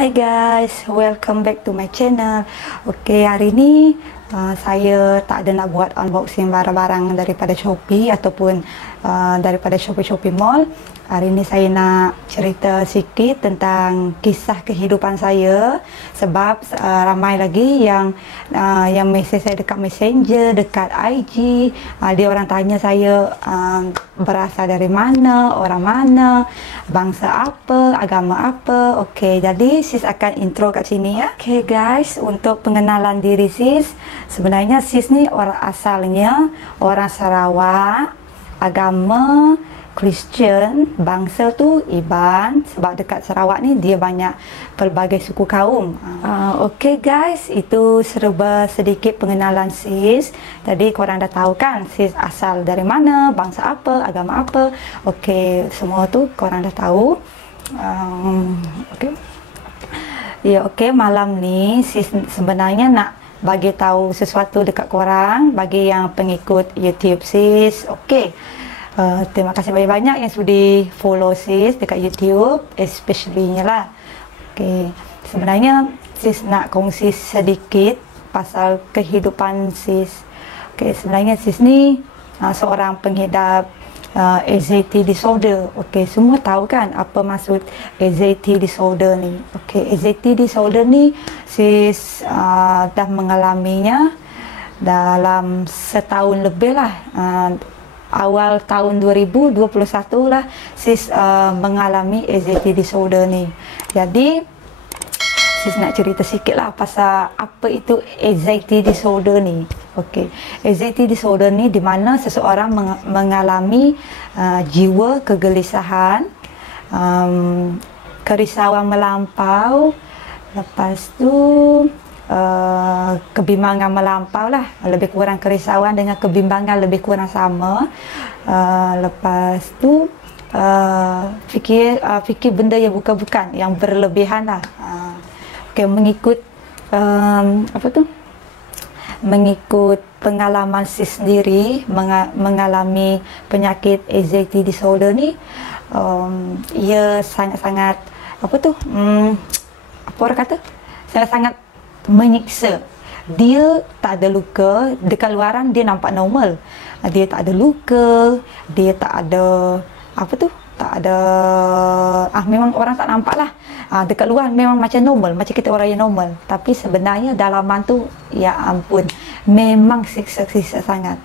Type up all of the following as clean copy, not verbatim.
Hi guys, welcome back to my channel. Okey, hari ni saya tak ada nak buat unboxing barang-barang daripada Shopee ataupun daripada Shopee Mall. Hari ni saya nak cerita sikit tentang kisah kehidupan saya, sebab ramai lagi yang mesej saya dekat Messenger, dekat IG. Dia orang tanya saya berasal dari mana, orang mana, bangsa apa, agama apa. Okey, jadi sis akan intro kat sini ya. Okey guys, untuk pengenalan diri sis, sebenarnya sis ni asalnya orang Sarawak, agama Kristian, bangsa tu Iban, sebab dekat Sarawak ni dia banyak pelbagai suku kaum. Okey guys, itu serba sedikit pengenalan sis. Jadi korang dah tahu kan sis asal dari mana, bangsa apa, agama apa. Okey, semua tu korang dah tahu. Okey. Ya, okey, malam ni sis sebenarnya nak bagi tahu sesuatu dekat korang, bagi yang pengikut YouTube sis. Okey. Terima kasih banyak-banyak yang sudi follow sis dekat YouTube, especially-nya lah. Okay. Sebenarnya sis nak kongsi sedikit pasal kehidupan sis. Okay. Sebenarnya sis ni seorang pengidap anxiety disorder. Okay. Semua tahu kan apa maksud anxiety disorder ni. Okay. Anxiety disorder ni sis dah mengalaminya dalam setahun lebih lah. Awal tahun 2021 lah sis mengalami anxiety disorder ni. Jadi sis nak cerita sikit lah pasal apa itu anxiety disorder ni. Okey, anxiety disorder ni di mana seseorang mengalami jiwa kegelisahan, kerisauan melampau, lepas tu kebimbangan melampau lah, lebih kurang kerisauan dengan kebimbangan lebih kurang sama. Lepas tu fikir benda yang bukan-bukan, yang berlebihan lah. Okay, mengikut mengikut pengalaman sis sendiri mengalami penyakit anxiety disorder ni, ia sangat-sangat apa orang kata, sangat-sangat menyiksa. Dia tak ada luka, dekat luaran dia nampak normal. Dia tak ada luka, dia tak ada tak ada memang orang tak nampak lah. Dekat luar memang macam normal, macam kita orang yang normal. Tapi sebenarnya dalaman tu, ya ampun, memang siksa-siksa sangat.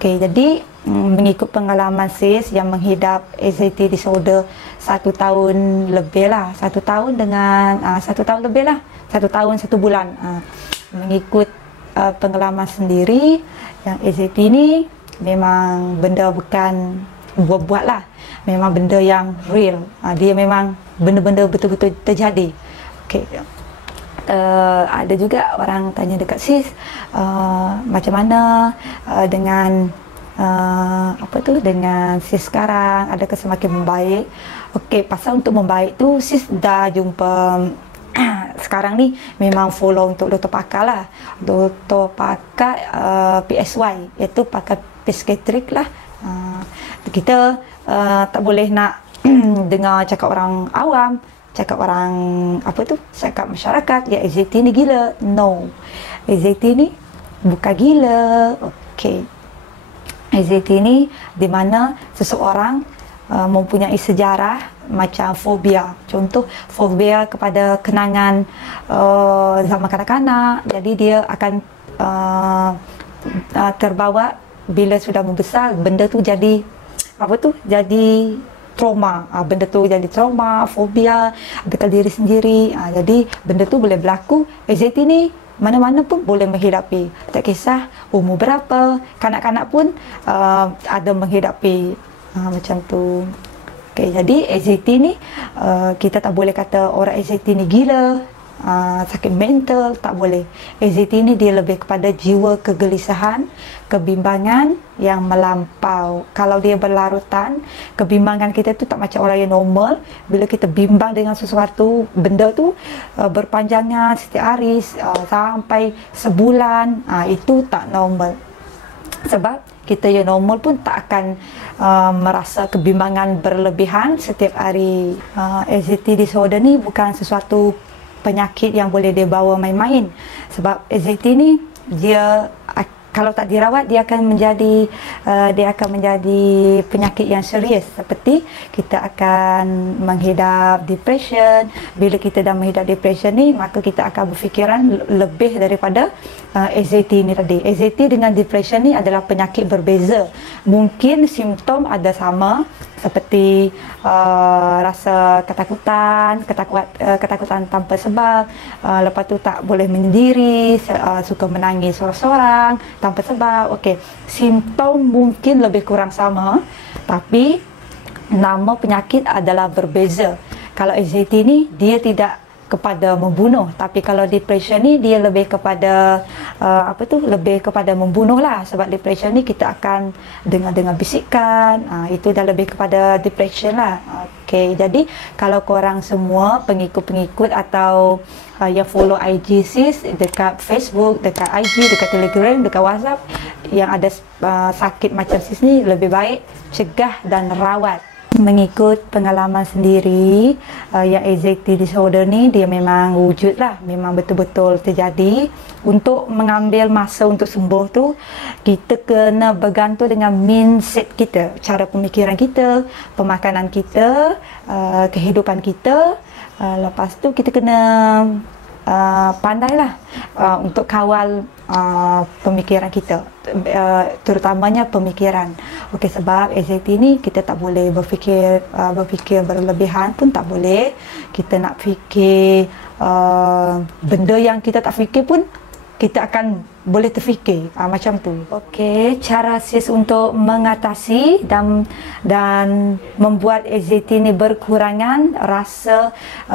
Okey, jadi mengikut pengalaman sis yang menghidap anxiety disorder 1 tahun lebih lah, 1 tahun dengan 1 tahun lebih lah, 1 tahun 1 bulan. Mengikut pengalaman sendiri, yang anxiety ni memang benda bukan buat-buat lah, memang benda yang real. Dia memang benda-benda betul-betul terjadi. Okey. Ada juga orang tanya dekat sis, macam mana dengan dengan sis sekarang, adakah semakin membaik? Okey, pasal untuk membaik tu sis dah jumpa sekarang ni memang follow untuk doktor pakar lah, doktor pakar PSY, iaitu pakar psikiatrik lah. Kita tak boleh nak dengar cakap orang awam, cakap orang cakap masyarakat, ya anxiety ni gila. No, anxiety ni bukan gila. Okey, anxiety ni di mana seseorang mempunyai sejarah macam fobia. Contoh, fobia kepada kenangan zaman kanak-kanak. Jadi dia akan terbawa bila sudah membesar, benda tu jadi jadi trauma. Benda tu jadi trauma, fobia dekat diri sendiri. Jadi benda tu boleh berlaku. Anxiety ni mana-mana pun boleh menghidapi, tak kisah umur berapa. Kanak-kanak pun ada menghidapi macam tu. Okay, jadi anxiety ni kita tak boleh kata orang anxiety ni gila, sakit mental, tak boleh. Anxiety ni dia lebih kepada jiwa kegelisahan, kebimbangan yang melampau. Kalau dia berlarutan, kebimbangan kita tu tak macam orang yang normal. Bila kita bimbang dengan sesuatu, benda tu berpanjangan setiap hari sampai sebulan, itu tak normal. Sebab kita yang normal pun tak akan merasa kebimbangan berlebihan setiap hari. Anxiety disorder ni bukan sesuatu penyakit yang boleh dia bawa main-main. Sebab anxiety ni dia kalau tak dirawat dia akan menjadi penyakit yang serius, seperti kita akan menghidap depression. Bila kita dah menghidap depression ni, maka kita akan berfikiran lebih daripada anxiety ni tadi. Anxiety dengan depression ni adalah penyakit berbeza. Mungkin simptom ada sama, seperti rasa ketakutan tanpa sebab, lepas tu tak boleh menyendiri, suka menangis sorang-sorang tanpa sebab. Okey, simptom mungkin lebih kurang sama, tapi nama penyakit adalah berbeza. Kalau anxiety ni dia tidak kepada membunuh, tapi kalau depression ni dia lebih kepada lebih kepada membunuh lah. Sebab depression ni kita akan dengar bisikan, itu dah lebih kepada depression lah. Okey, jadi kalau korang semua pengikut-pengikut atau yang follow IG Sis dekat Facebook, dekat IG, dekat Telegram, dekat WhatsApp, yang ada sakit macam Sis ni, lebih baik cegah dan rawat. Mengikut pengalaman sendiri, yang anxiety disorder ni dia memang wujud lah, memang betul-betul terjadi. Untuk mengambil masa untuk sembuh tu, kita kena bergantung dengan mindset kita, cara pemikiran kita, pemakanan kita, kehidupan kita. Lepas tu kita kena pandailah untuk kawal pemikiran kita, terutamanya pemikiran. Okey, sebab anxiety ni kita tak boleh berfikir berlebihan pun tak boleh. Kita nak fikir benda yang kita tak fikir pun kita akan boleh terfikir, macam tu. Okey, cara Sis untuk mengatasi dan membuat anxiety ni berkurangan,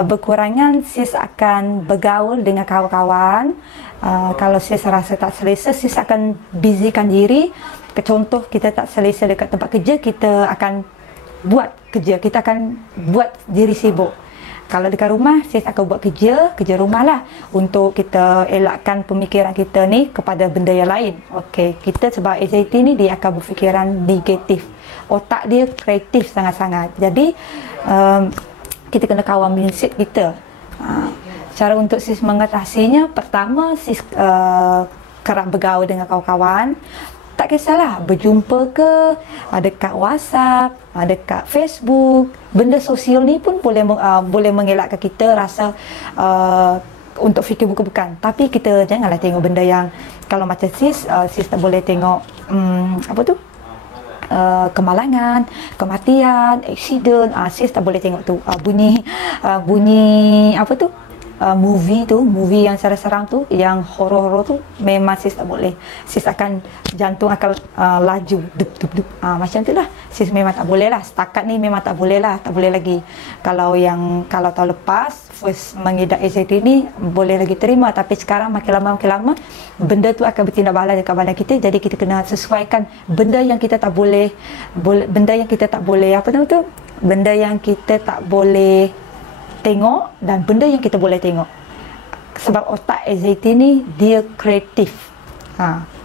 berkurangan, Sis akan bergaul dengan kawan-kawan. Kalau Sis rasa tak selesa, Sis akan busykan diri. Contoh, kita tak selesa dekat tempat kerja, kita akan buat kerja, kita akan buat diri sibuk. Kalau dekat rumah, Sis akan buat kerja rumah lah, untuk kita elakkan pemikiran kita ni kepada benda yang lain. Okey, kita sebab anxiety ni dia akan berfikiran negatif. Otak dia kreatif sangat-sangat. Jadi, kita kena kawal mindset kita. Cara untuk Sis mengatasinya, pertama Sis kerap bergaul dengan kawan-kawan. Tak kisahlah berjumpa ke dekat WhatsApp, dekat Facebook. Benda sosial ni pun boleh mengelakkan kita rasa untuk fikir bukan-bukan. Tapi kita janganlah tengok benda yang, kalau macam Sis tak boleh tengok kemalangan, kematian, aksiden. Sis tak boleh tengok tu. Bunyi movie yang seram-seram tu, yang horor-horor tu, memang Sis tak boleh. Sis akan, jantung akan laju, dup. Macam tu lah. Sis memang tak boleh lah. Setakat ni memang tak boleh lah, tak boleh lagi. Kalau tahun lepas first mengidap anxiety ni boleh lagi terima, tapi sekarang makin lama benda tu akan bertindak balas dekat badan kita. Jadi kita kena sesuaikan benda yang kita tak boleh, benda yang kita tak boleh tengok, dan benda yang kita boleh tengok. Sebab otak anxiety ni dia kreatif.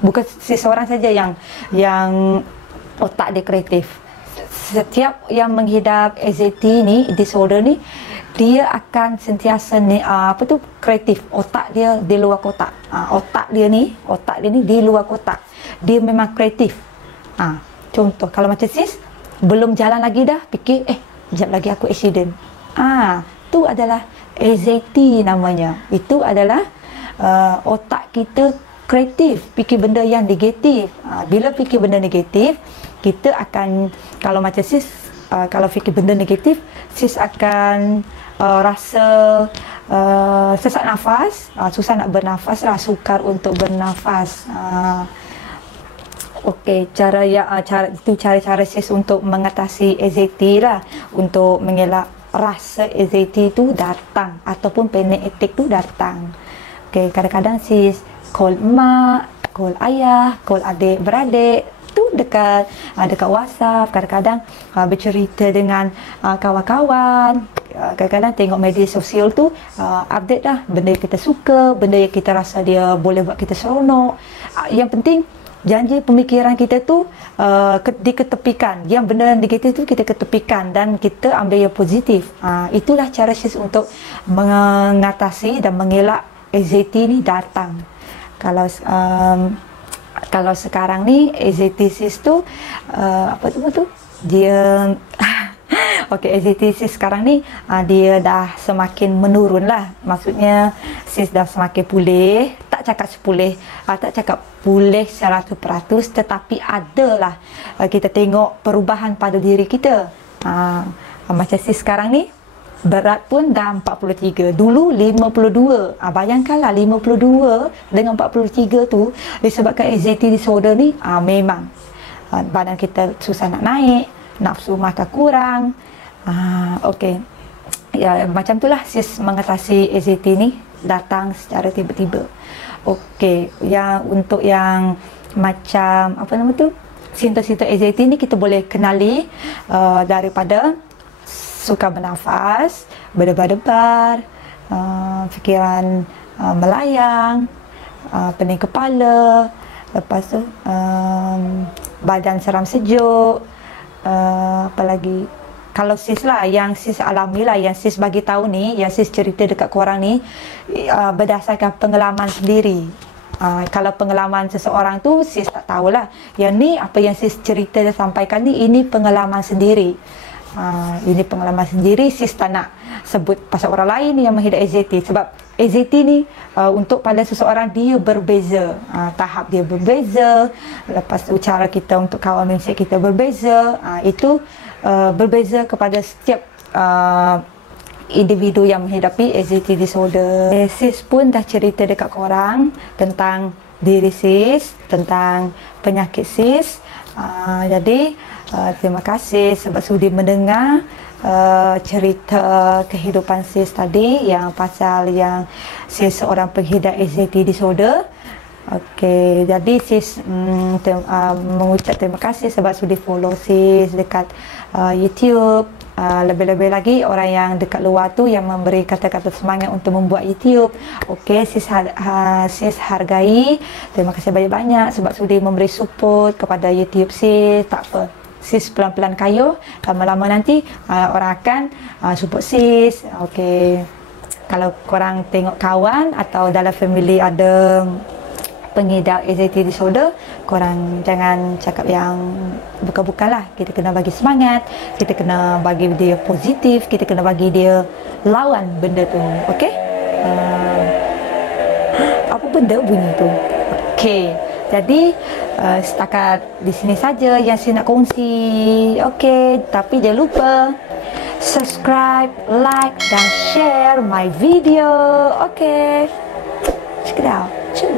Bukan seseorang saja yang otak dia kreatif. Setiap yang menghidap anxiety ni, disorder ni, dia akan sentiasa kreatif. Otak dia di luar kotak. Otak dia ni di luar kotak. Dia memang kreatif. Contoh, kalau macam Sis belum jalan lagi dah fikir, sekejap lagi aku accident. Itu adalah anxiety namanya. Itu adalah otak kita kreatif, fikir benda yang negatif. Bila fikir benda negatif, kita akan, kalau macam Sis, kalau fikir benda negatif, Sis akan rasa sesak nafas, susah nak bernafas lah, sukar untuk bernafas. Okey, cara Sis untuk mengatasi anxiety lah, untuk mengelak rasa anxiety tu datang, ataupun panic attack tu datang. Okey, kadang-kadang Sis call mak, call ayah, call adik-beradik tu dekat WhatsApp. Kadang-kadang bercerita dengan kawan-kawan. Kadang-kadang tengok media sosial tu, update dah benda yang kita suka, benda yang kita rasa dia boleh buat kita seronok. Yang penting janji pemikiran kita tu diketepikan. Yang benda negatif tu kita ketepikan dan kita ambil yang positif. Itulah cara sis untuk mengatasi dan mengelak anxiety ni datang. Kalau sekarang ni anxiety sis tu apa tu dia okey, anxiety sis sekarang ni dia dah semakin menurun lah. Maksudnya sis dah semakin pulih. Tak cakap sepulih, tak cakap pulih 100%, tetapi adalah kita tengok perubahan pada diri kita. Macam sis sekarang ni berat pun dah 43. Dulu 52. Bayangkanlah 52 dengan 43 tu disebabkan anxiety disorder ni, memang badan kita susah nak naik, nafsu makan kurang. Okey. Ya, macam itulah sis mengatasi anxiety ni datang secara tiba-tiba. Okey, untuk yang macam apa nama tu? Simptom-simptom anxiety ni kita boleh kenali daripada sukar bernafas, berdebar-debar, fikiran melayang, pening kepala, lepas tu badan seram sejuk, apa lagi? Kalau sis lah, yang sis alami lah, yang sis bagi tahu ni, yang sis cerita dekat korang ni, berdasarkan pengalaman sendiri. Kalau pengalaman seseorang tu sis tak tahulah. Yang ni apa yang sis cerita dan sampaikan ni, ini pengalaman sendiri. Ini pengalaman sendiri, sis tak nak sebut pasal orang lain yang menghidap anxiety. Sebab anxiety ni untuk pada seseorang dia berbeza, tahap dia berbeza, lepas tu cara kita untuk kawal mindset kita berbeza. Itu berbeza kepada setiap individu yang menghidapi anxiety disorder. Sis pun dah cerita dekat korang tentang diri sis, tentang penyakit sis. Jadi terima kasih sebab sudi mendengar cerita kehidupan sis tadi, yang pasal yang sis seorang penghidap anxiety disorder. Okey, jadi sis mengucap terima kasih sebab sudi follow sis dekat YouTube. Lebih-lebih lagi orang yang dekat luar tu yang memberi kata-kata semangat untuk membuat YouTube. Okey, sis hargai. Terima kasih banyak-banyak sebab sudi memberi support kepada YouTube sis. Tak apa, sis pelan-pelan kayuh, lama-lama nanti orang akan support sis. Okey, kalau korang tengok kawan atau dalam family ada pengidap anxiety disorder, korang jangan cakap yang bukan-bukan lah. Kita kena bagi semangat, kita kena bagi dia positif, kita kena bagi dia lawan benda tu. Okey, apa benda bunyi tu? Okey, jadi setakat di sini saja yang saya nak kongsi. Okey, tapi jangan lupa subscribe, like dan share my video. Okey, check it out. Ciao.